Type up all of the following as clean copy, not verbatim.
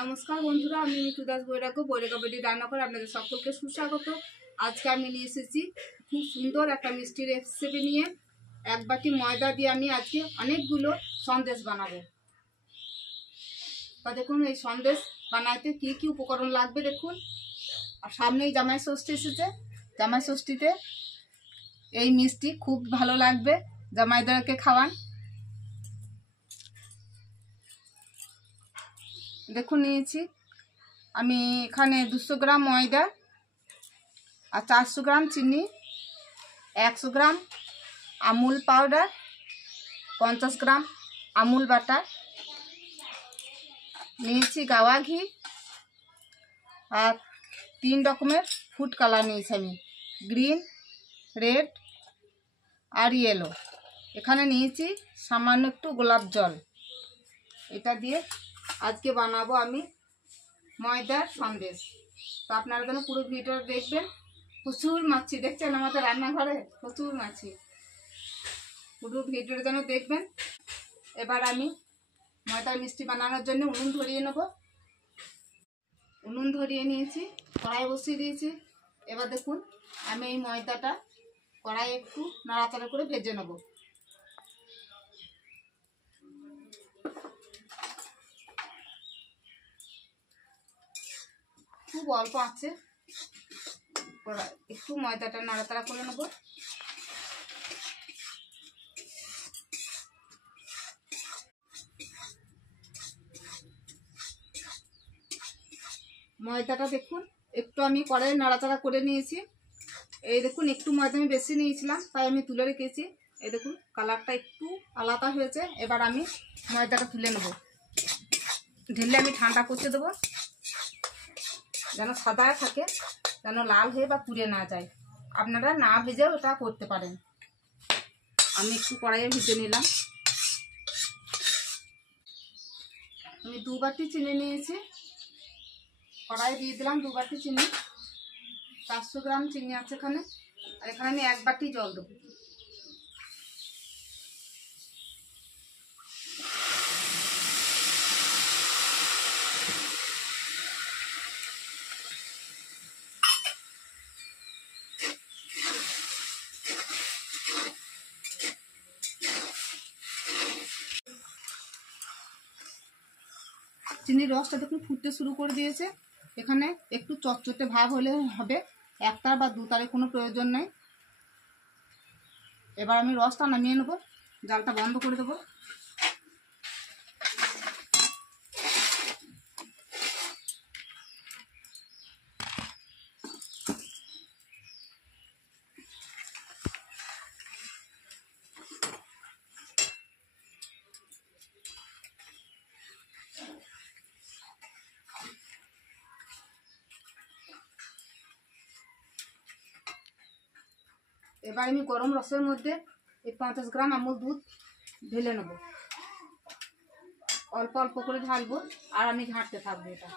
নমস্কার বন্ধুরা, আমি মিঠু দাস বৈরাগ্য বেটি রান্না করে আপনাদের সকলকে সুস্বাগত। আজকে আমি নিয়ে এসেছি খুব সুন্দর একটা মিষ্টি রেসিপি নিয়ে। এক বাটি ময়দা দিয়ে আমি আজকে অনেকগুলো সন্দেশ বানাবো। তা দেখুন, এই সন্দেশ বানাইতে কি কি উপকরণ লাগবে দেখুন। আর সামনেই জামাই ষষ্ঠী এসেছে। জামাই ষষ্ঠীতে এই মিষ্টি খুব ভালো লাগবে, জামাইদেরকে খাওয়ান। দেখুন, নিয়েছি আমি এখানে 200 গ্রাম ময়দা আর 400 গ্রাম চিনি, 100 গ্রাম আমুল পাউডার, 50 গ্রাম আমুল বাটার, নিয়েছি গাওয়া ঘি আর 3 রকমের ফুড কালার নিয়েছি আমি, গ্রিন, রেড আর ইয়েলো। এখানে নিয়েছি সামান্য একটু গোলাপ জল। এটা দিয়ে আজকে বানাবো আমি ময়দার সন্দেশ। তো আপনারা যেন পুরো ভিডিওটা দেখবেন। প্রচুর মাছি দেখছেন আমাদের রান্নাঘরে, প্রচুর মাছি। পুরো ভিডিওটা যেন দেখবেন। এবার আমি ময়দার মিষ্টি বানানোর জন্য উনুন ধরিয়ে নেব। উনুন ধরিয়ে নিয়েছি, কড়াই বসিয়ে দিয়েছি। এবার দেখুন, আমি এই ময়দাটা কড়াই একটু নাড়াচাড়া করে ভেজে নেব। খুব অল্প আছে, একটু ময়দাটা নাড়াচাড়া করে নেব। ময়দাটা দেখুন একটু আমি কড়াই নাড়াচাড়া করে নিয়েছি। এই দেখুন, একটু ময়দা আমি বেশি নিয়েছিলাম, তাই আমি তুলে রেখেছি। এই দেখুন, কালারটা একটু আলাদা হয়েছে। এবার আমি ময়দাটা তুলে নেব। ঢেলে আমি ঠান্ডা করতে দেবো, যেন সাদা থাকে, যেন লাল হয়ে বা পুড়ে না যায়। আপনারা না ভেজেও এটা করতে পারেন। আমি একটু কড়াইয়ে ভেজে নিলাম। আমি 2 বাটি চিনি নিয়েছি, কড়াই দিয়ে দিলাম 2 বাটি চিনি। 400 গ্রাম চিনি আছে এখানে। আর এখানে আমি 1 বাটি জল দেবো। চিনির রসটা দেখুন ফুটতে শুরু করে দিয়েছে। এখানে একটু চটচটে ভাব হলে হবে, 1 তার বা 2 তারের কোনো প্রয়োজন নেই। এবার আমি রসটা নামিয়ে নেব, জালটা বন্ধ করে দেবো। এবার আমি গরম রসের মধ্যে এই 50 গ্রাম আমুল দুধ ঢেলে নেব। অল্প অল্প করে ঢালবো আর আমি ঘাঁটতে থাকবো এটা।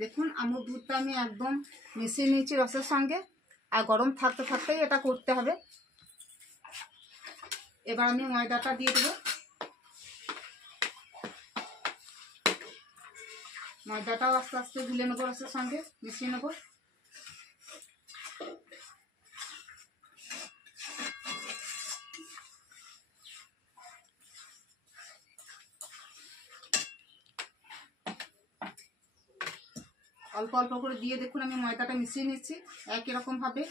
দেখুন, আমুল দুধটা আমি একদম মিশিয়ে নিয়েছি রসের সঙ্গে। আর গরম থাকতে থাকতেই এটা করতে হবে। এবার আমি ময়দাটা দিয়ে দেবো। ময়দাটাও আস্তে আস্তে গুলে নেবো, রসের সঙ্গে মিশিয়ে নেবো। অল্প অল্প করে দিয়ে দেখুন আমি ময়দাটা মিশিয়ে নিচ্ছি একই রকম ভাবে।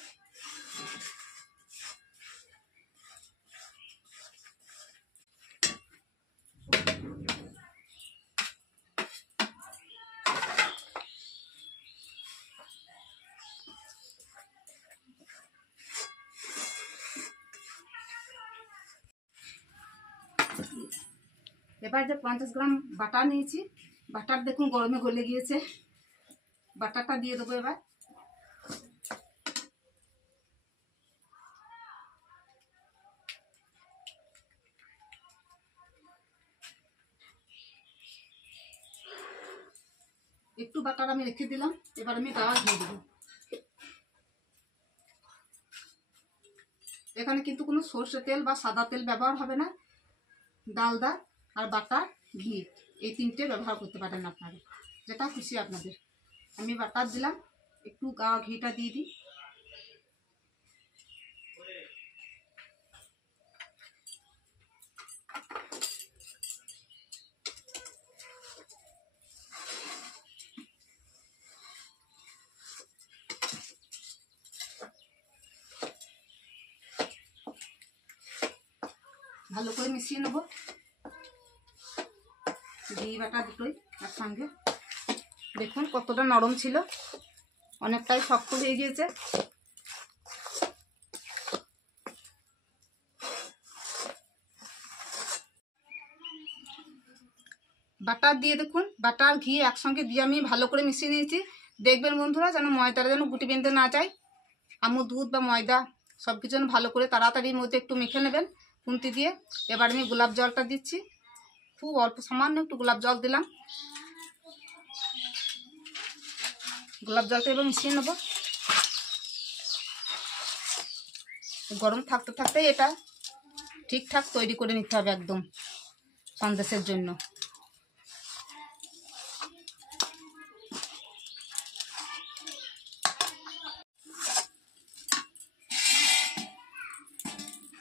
এবার যে 50 গ্রাম বাটার নিয়েছি, বাটার দেখুন গরমে গলে গিয়েছে। বাটারটা দিয়ে দেবো এবার। একটু বাটার আমি রেখে দিলাম। এবার আমি গাওয়া ঘি দেবো। এখানে কিন্তু কোনো সর্ষে তেল বা সাদা তেল ব্যবহার হবে না। ডালদা আর বাটার, ঘি এই তিনটে ব্যবহার করতে পারেন আপনারা, যেটা খুশি আপনাদের। আমি বাটার দিলাম, একটু গাওয়া ঘিটা দিয়ে দিই। ভালো করে মিশিয়ে নেব ঘি বাটা দুটোই একসঙ্গে। দেখুন কতটা নরম ছিল, অনেকটাই শক্ত হয়ে গিয়েছে। বাটার দিয়ে দেখুন, বাটার ঘি একসঙ্গে দিয়ে আমি ভালো করে মিশিয়ে নিয়েছি। দেখবেন বন্ধুরা যেন ময়দাটা যেন গুটি বেঁধে না যায়। আমুল দুধ বা ময়দা সব কিছু যেন ভালো করে তাড়াতাড়ির মধ্যে একটু মেখে নেবেন খুন্তি দিয়ে। এবার আমি গোলাপ জলটা দিচ্ছি, খুব অল্প সামান্য একটু গোলাপ জল দিলাম। গোলাপ জলটা এবার মিশিয়ে নেব। গরম থাকতে থাকতে এটা ঠিকঠাক তৈরি করে নিতে হবে একদম সন্দেশের জন্য।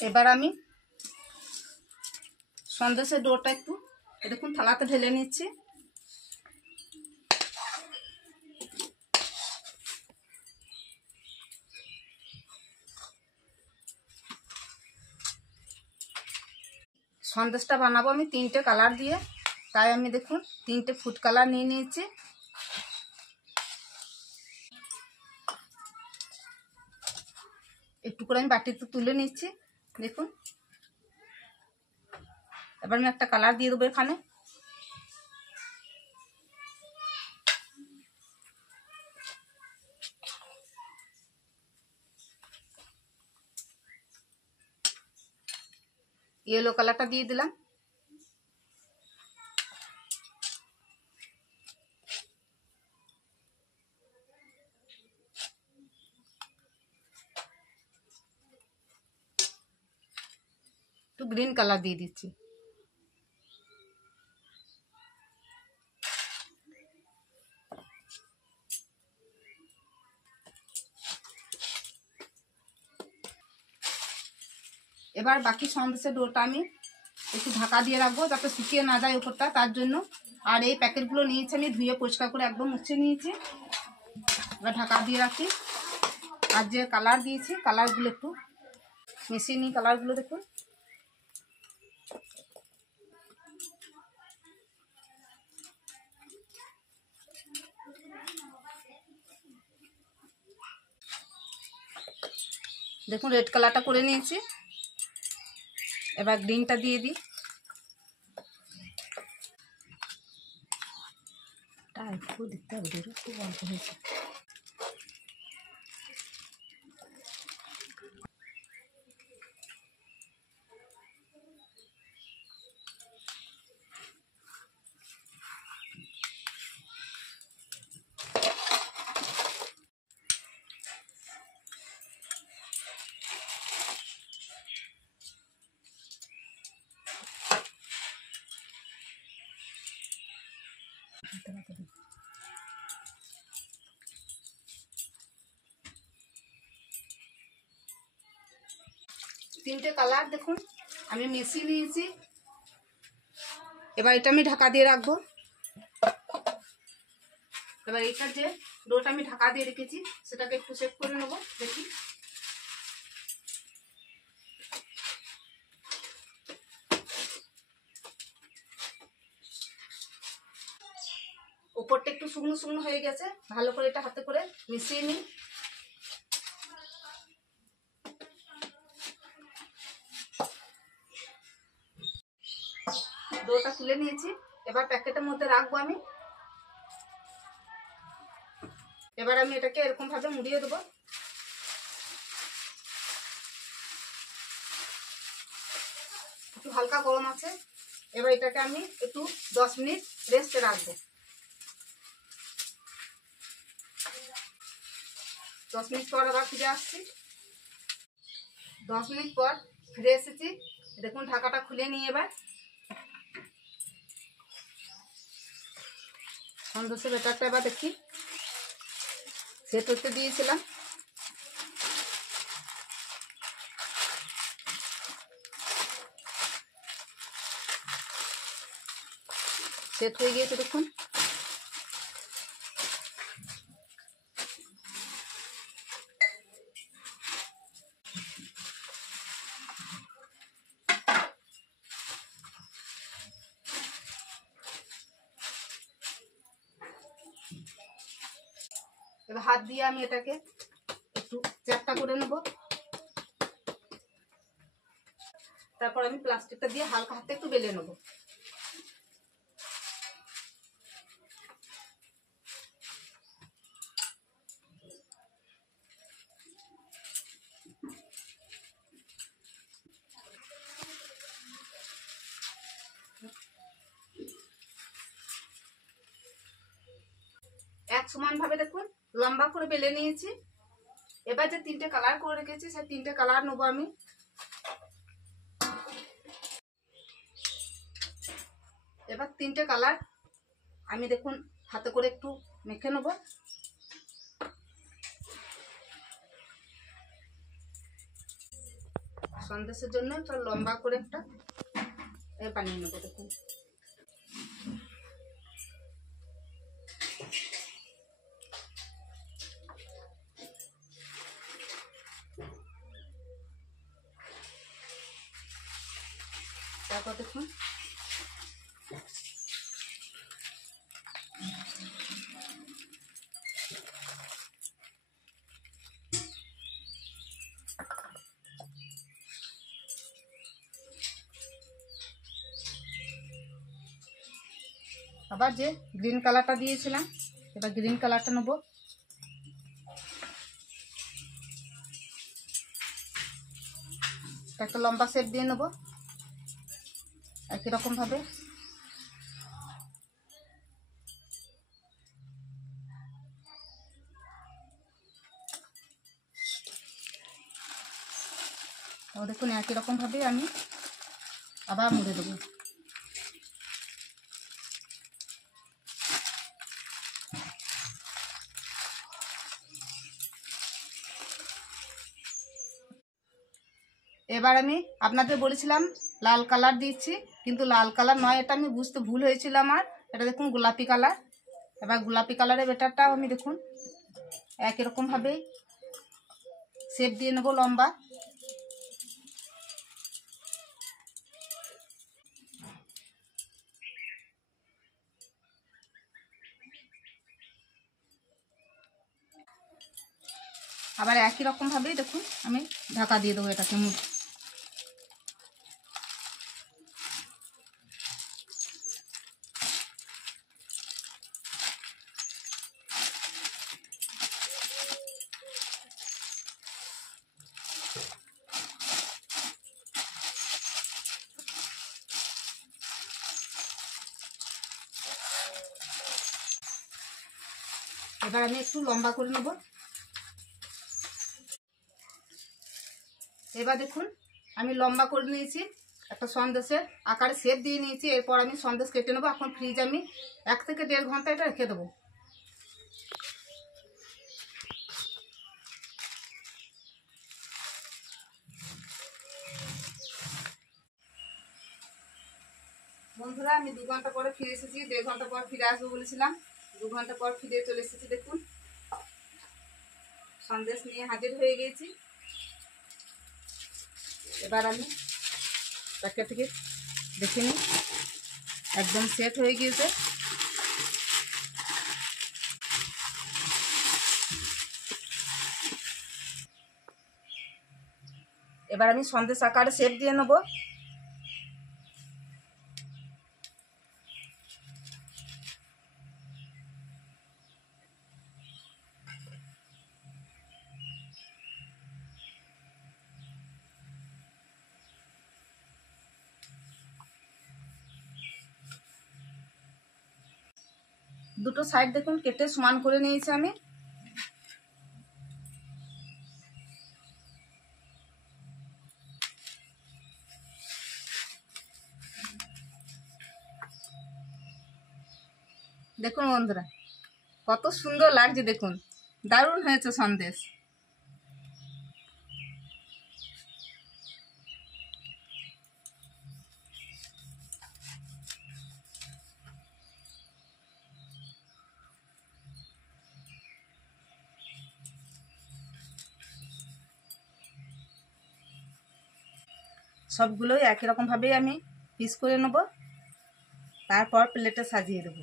এবার আমি সন্দেশের ডোটা একটু দেখুন থালাতে ঢেলে নিচ্ছি। সন্দেশটা বানাবো আমি তিনটে কালার দিয়ে, তাই আমি দেখুন তিনটে ফুড কালার নিয়ে নিয়েছি। একটু করে আমি বাটিতে তুলে নিচ্ছি দেখুন। এবার আমি একটা কালার দিয়ে দেবো এখানে। ইয়েলো কালারটা দিয়ে দিলাম। একটু গ্রিন কালার দিয়ে দিচ্ছি। এবার বাকি সন্দেশের ডোটা আমি একটু ঢাকা দিয়ে রাখবো যাতে শুকিয়ে না যায় উপরটা, তার জন্য। আর এই প্যাকেটগুলো নিয়েছি আমি ধুয়ে পরিষ্কার করে একদম মুছে নিয়েছি। এবার ঢাকা দিয়ে রাখি। আর যে কালার দিয়েছি কালারগুলো একটু মিশিয়ে নিই। কালারগুলো দেখুন, দেখুন রেড কালারটা করে নিয়েছি। এবার গ্রিনটা দিয়ে দিই। একটু দিতে হবে, খুব অল্প হয়েছে। তিনটে কালার দেখুন আমি মিশিয়ে নিয়েছি। এবার এটা আমি ঢাকা দিয়ে রাখবো। এবার এটার যে ডোটা আমি ঢাকা দিয়ে রেখেছি সেটাকে একটু চেক করে নেবো। দেখি উপরটা একটু শুকনো শুকনো হয়ে গেছে। ভালো করে এটা হাতে করে মিশিয়ে নিই। ডোটা তুলে নিয়েছি, এবার প্যাকেটের মধ্যে রাখবো আমি। এবার আমি এটাকে এরকম ভাবে মুড়িয়ে দেবো। একটু হালকা গরম আছে। এবার এটাকে আমি একটু 10 মিনিট রেস্টে রাখবো। 10 মিনিট পর আবার ফিরে আসছি। 10 মিনিট পর ফিরে এসেছি। দেখুন ঢাকাটা খুলে নিয়ে এবার সন্দেশের ব্যাটারটা এবার দেখি সেট হতে দিয়েছিলাম। সেট হয়ে গিয়েছে দেখুন। এবার হাত দিয়ে আমি এটাকে একটু চ্যাপটা করে নেব। তারপর আমি প্লাস্টিকটা দিয়ে হালকা হাতে একটু বেলে নেব। এক সমান ভাবে দেখুন লম্বা করে বেলে নিয়েছি। এবার যে 3টে কালার করে রেখেছি সেই 3টে কালার নেবো আমি। এবার 3টে কালার আমি দেখুন হাতে করে একটু মেখে নেব। সন্দেশের জন্য একটা লম্বা করে একটা বানিয়ে নেবো দেখুন। তারপর দেখুন আবার যে গ্রিন কালারটা দিয়েছিলাম এবার গ্রিন কালারটা নেব। একটা লম্বা শেপ দিয়ে নেব একই রকম ভাবে। দেখুন একই রকম ভাবে আমি আবার মুড়ে দেবো। এবার আমি আপনাদের বলেছিলাম লাল কালার দিচ্ছি, কিন্তু লাল কালার নয়, এটা আমি বুঝতে ভুল হয়েছিল আমার। এটা দেখুন গোলাপি কালার। এবার গোলাপি কালারের ব্যাটারটাও আমি দেখুন একই রকম ভাবে শেপ দিয়ে নেব লম্বা। আবার একই রকম ভাবেই দেখুন আমি ঢাকা দিয়ে দেবো এটাকে। এবার আমি একটু লম্বা করে নেব। এবার দেখুন আমি লম্বা করে নিয়েছি, একটা সন্দেশের আকারে শেপ দিয়ে নিয়েছি। এরপর আমি সন্দেশ কেটে নেবো। এখন ফ্রিজ আমি 1 থেকে 1.5 ঘন্টা এটা রেখে দেবো। বন্ধুরা আমি 2 ঘন্টা পরে ফিরে এসেছি। 1.5 ঘন্টা পর ফিরে আসবো বলেছিলাম, 2 ঘন্টা পর ফিরে চলে এসেছি। দেখুন সন্দেশ নিয়ে হাজির হয়ে গিয়েছি। এবার আমি প্যাকেট থেকে দেখে নিই, একদম সেট হয়ে গিয়েছে। এবার আমি সন্দেশ আকারে শেপ দিয়ে নেব। দুটো সাইড দেখুন কেটে সমান করে নিয়েছি আমি। দেখুন বন্ধুরা, কত সুন্দর লাগছে, দেখুন দারুণ হয়েছে সন্দেশ। সবগুলোই একই রকমভাবেই আমি পিস করে নেব, তারপর প্লেটে সাজিয়ে দেব।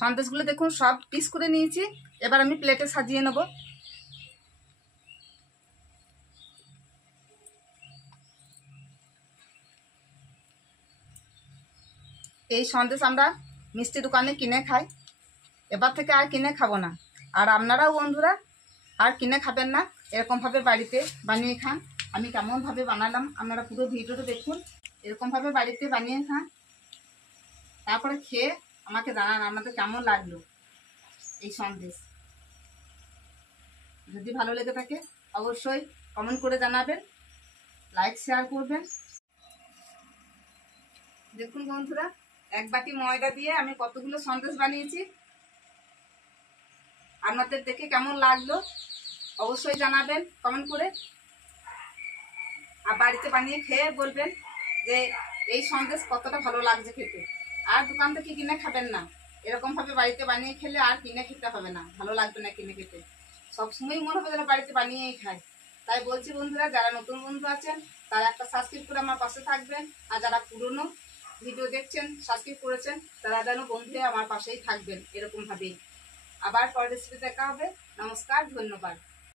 সন্দেশগুলো দেখুন সব পিস করে নিয়েছি, এবার আমি প্লেটে সাজিয়ে নেব। এই সন্দেশ আমরা মিষ্টি দোকানে কিনে খাই, এবার থেকে আর কিনে খাবো না। আর আপনারাও বন্ধুরা আর কিনে খাবেন না, এরকমভাবে বাড়িতে বানিয়ে খান। আমি কেমনভাবে বানালাম আপনারা পুরো ভিডিওটা দেখুন, এরকমভাবে বাড়িতে বানিয়ে খান, তারপরে খেয়ে আমাকে জানান আপনাদের কেমন লাগলো এই সন্দেশ। যদি ভালো লেগে থাকে অবশ্যই কমেন্ট করে জানাবেন, লাইক শেয়ার করবেন। দেখুন বন্ধুরা, এক বাটি ময়দা দিয়ে আমি কতগুলো সন্দেশ বানিয়েছি, আপনাদের দেখে কেমন লাগলো অবশ্যই জানাবেন কমেন্ট করে। আর বাড়িতে বানিয়ে খেয়ে বলবেন যে এই সন্দেশ কতটা ভালো লাগছে খেতে। আর দোকান থেকে কিনে খাবেন না, এরকমভাবে বাড়িতে বানিয়ে খেলে আর কিনে খেতে হবে না, ভালো লাগবে না কিনে খেতে। সবসময়ই মনে হবে যেন বাড়িতে বানিয়েই খায়। তাই বলছি বন্ধুরা, যারা নতুন বন্ধু আছেন তারা একটা সাবস্ক্রাইব করে আমার পাশে থাকবেন, আর যারা পুরনো ভিডিও দেখছেন সাবস্ক্রাইব করেছেন তারা যেন বন্ধু হয়ে আমার পাশেই থাকবেন এরকমভাবেই। আবার পরের রেসিপি দেখা হবে। নমস্কার, ধন্যবাদ।